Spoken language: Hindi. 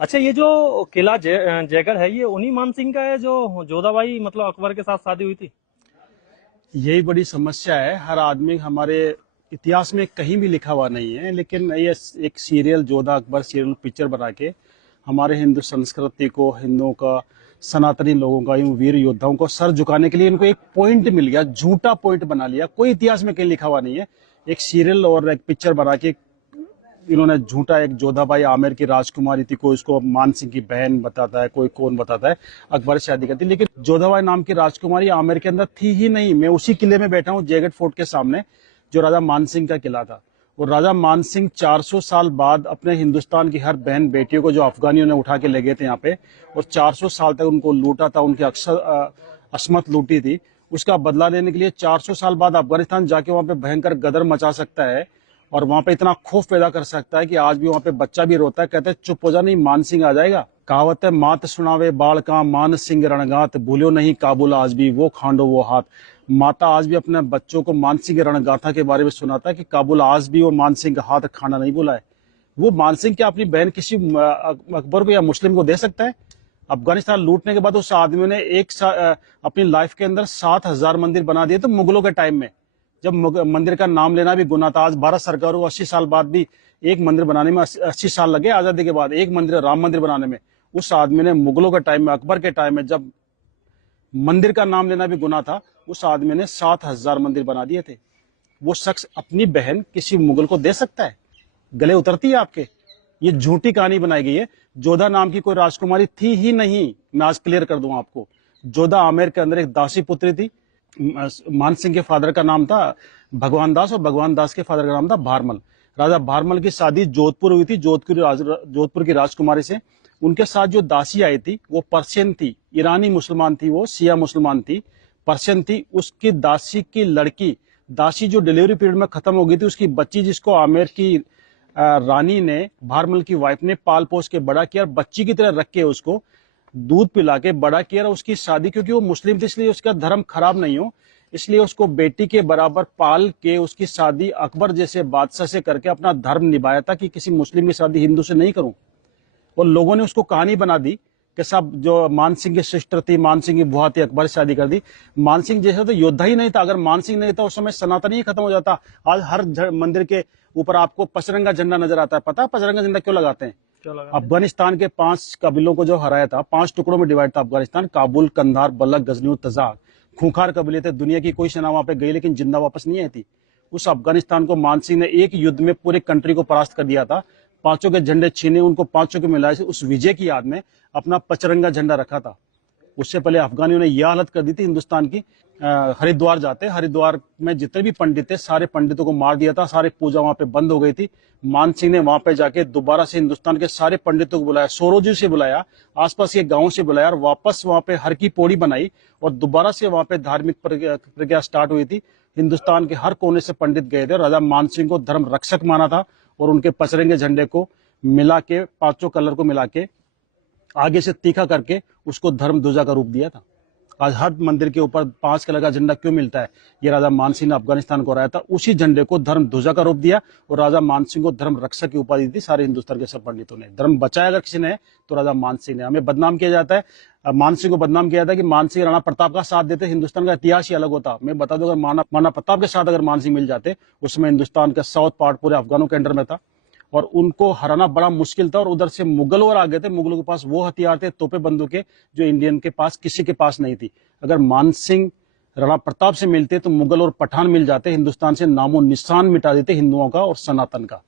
अच्छा, ये जो किला जयगढ़ है, ये उन्हीं मान सिंह का है जो जोधाबाई मतलब अकबर के साथ शादी हुई थी। यही बड़ी समस्या है। हर आदमी हमारे इतिहास में कहीं भी लिखा हुआ नहीं है, लेकिन ये एक serial Jodha Akbar serial picture बना के हमारे हिंदू संस्कृति को, हिंदुओं का, सनातनी लोगों का, इन वीर योद्धाओं को सर झुकाने के लिए इनको एक पॉइंट मिल गया, झूठा पॉइंट बना लिया। कोई इतिहास में कहीं लिखा हुआ नहीं है। एक सीरियल और एक पिक्चर बना के इन्होंने झूठा, एक जोधाबाई आमेर की राजकुमारी थी, कोई उसको मान सिंह की बहन बताता है, कोई कौन बताता है, अकबर से शादी करती, लेकिन जोधाबाई नाम की राजकुमारी आमेर के अंदर थी ही नहीं। मैं उसी किले में बैठा हूँ, जयगढ़ फोर्ट के सामने, जो राजा मान सिंह का किला था। और राजा मान सिंह 400 साल बाद अपने हिंदुस्तान की हर बहन बेटियों को, जो अफगानियों ने उठा के ले गए थे यहाँ पे, और 400 साल तक उनको लूटा था, उनकी अक्सर असमत लूटी थी, उसका बदला लेने के लिए 400 साल बाद अफगानिस्तान जाके वहां पे भयंकर गदर मचा सकता है और वहां पे इतना खौफ पैदा कर सकता है कि आज भी वहां पे बच्चा भी रोता है, कहते हैं चुप हो जा, नहीं मान सिंह आ जाएगा। कहावत है, मात सुनावे बाल का मान सिंह रणगात, भूलो नहीं काबुल आज भी वो खांडो वो हाथ। माता आज भी अपने बच्चों को मान सिंह रणगाथा के बारे में सुनाता है कि काबुल आज भी वो मान सिंह का हाथ खाना नहीं भूला है। वो मान सिंह क्या अपनी बहन किसी अकबर को या मुस्लिम को दे सकता है? अफगानिस्तान लूटने के बाद उस आदमी ने अपनी लाइफ के अंदर 7,000 मंदिर बना दिए। तो मुगलों के टाइम में जब मंदिर का नाम लेना भी गुनाह था, आज भारत सरकार को 80 साल बाद भी एक मंदिर बनाने में 80 साल लगे, आजादी के बाद एक मंदिर, राम मंदिर बनाने में। उस आदमी ने मुगलों के टाइम में, अकबर के टाइम में, जब मंदिर का नाम लेना भी गुनाह था, उस आदमी ने 7,000 मंदिर बना दिए थे। वो शख्स अपनी बहन किसी मुगल को दे सकता है? गले उतरती है आपके? ये झूठी कहानी बनाई गई है। जोधा नाम की कोई राजकुमारी थी ही नहीं। मैं आज क्लियर कर दूं आपको, जोधा आमेर के अंदर एक दासी पुत्री थी। मान सिंह के फादर का नाम था भगवान दास और भगवान दास के फादर का नाम था भारमल। राजा भारमल की शादी जोधपुर हुई थी, जोधपुर की राजकुमारी से। उनके साथ जो दासी आई थी वो पर्शियन थी, ईरानी मुसलमान थी, वो शिया मुसलमान थी, पर्शियन थी। उसकी दासी की लड़की, दासी जो डिलीवरी पीरियड में खत्म हो गई थी, उसकी बच्ची, जिसको आमेर की रानी ने, भारमल की वाइफ ने पाल पोस के बड़ा किया, बच्ची की तरह रख के उसको दूध पिला के बड़ा किया। उसकी शादी, क्योंकि वो मुस्लिम थी इसलिए उसका धर्म खराब नहीं हो, इसलिए उसको बेटी के बराबर पाल के उसकी शादी अकबर जैसे बादशाह से करके अपना धर्म निभाया था कि किसी मुस्लिम की शादी हिंदू से नहीं करूं। और लोगों ने उसको कहानी बना दी कि सब जो मान सिंह की सिस्टर थी, मान सिंह की बुआ थी, अकबर से शादी कर दी। मान सिंह जैसा तो योद्धा ही नहीं था। अगर मान सिंह नहीं था उस समय सनातन ही खत्म हो जाता। आज हर मंदिर के ऊपर आपको पचरंगा झंडा नजर आता है। पता है पचरंगा झंडा क्यों लगाते हैं? अफगानिस्तान के 5 कबीलों को जो हराया था, 5 टुकड़ों में डिवाइड था अफगानिस्तान, काबुल, कंधार, बलख, गजनी और तजाक। खूंखार कबीले थे। दुनिया की कोई सेना वहां पे गई लेकिन जिंदा वापस नहीं आई थी। उस अफगानिस्तान को मान सिंह ने एक युद्ध में पूरे कंट्री को परास्त कर दिया था। 5 के झंडे छीने, उनको 5 के मिलाए, उस विजय की याद में अपना पचरंगा झंडा रखा था। उससे पहले अफगानियों ने यह हालत कर दी थी हिंदुस्तान की। हरिद्वार जाते, हरिद्वार में जितने भी पंडित थे सारे पंडितों को मार दिया था, सारे पूजा वहां पे बंद हो गई थी। मान सिंह ने वहां पे जाके दोबारा से हिंदुस्तान के सारे पंडितों को बुलाया, सोरोजी से बुलाया, आसपास के गांवों से बुलाया, और वापस वहां पे हर की पौड़ी बनाई और दोबारा से वहां पे धार्मिक प्रक्रिया स्टार्ट हुई थी। हिंदुस्तान के हर कोने से पंडित गए थे। राजा मान सिंह को धर्म रक्षक माना था और उनके पचरंगे झंडे को मिला के, 5 कलर को मिला के आगे से तीखा करके उसको धर्म ध्वजा का रूप दिया था। आज हर मंदिर के ऊपर 5 कलर का झंडा क्यों मिलता है? ये राजा मान सिंह ने अफगानिस्तान को हराया था, उसी झंडे को धर्म ध्वजा का रूप दिया और राजा मान सिंह को धर्म रक्षक की उपाधि दी। सारे हिंदुस्तान के सब पंडितों ने धर्म बचाया अगर किसी ने तो राजा मान सिंह ने। हमें बदनाम किया जाता है, मान सिंह को बदनाम किया जाता है कि मान सिंह राणा प्रताप का साथ देते, हिंदुस्तान का इतिहास ही अलग होता। मैं बता दूं, अगर माना प्रताप के साथ अगर मान सिंह मिल जाते, उसमें हिंदुस्तान का साउथ पार्ट पूरे अफगानों के अंडर में था और उनको हराना बड़ा मुश्किल था। और उधर से मुगल और आ गए थे, मुगलों के पास वो हथियार थे, तोपे बंदूकें, जो इंडियन के पास किसी के पास नहीं थी। अगर मान सिंह राणा प्रताप से मिलते तो मुगल और पठान मिल जाते, हिंदुस्तान से नामो निशान मिटा देते हिंदुओं का और सनातन का।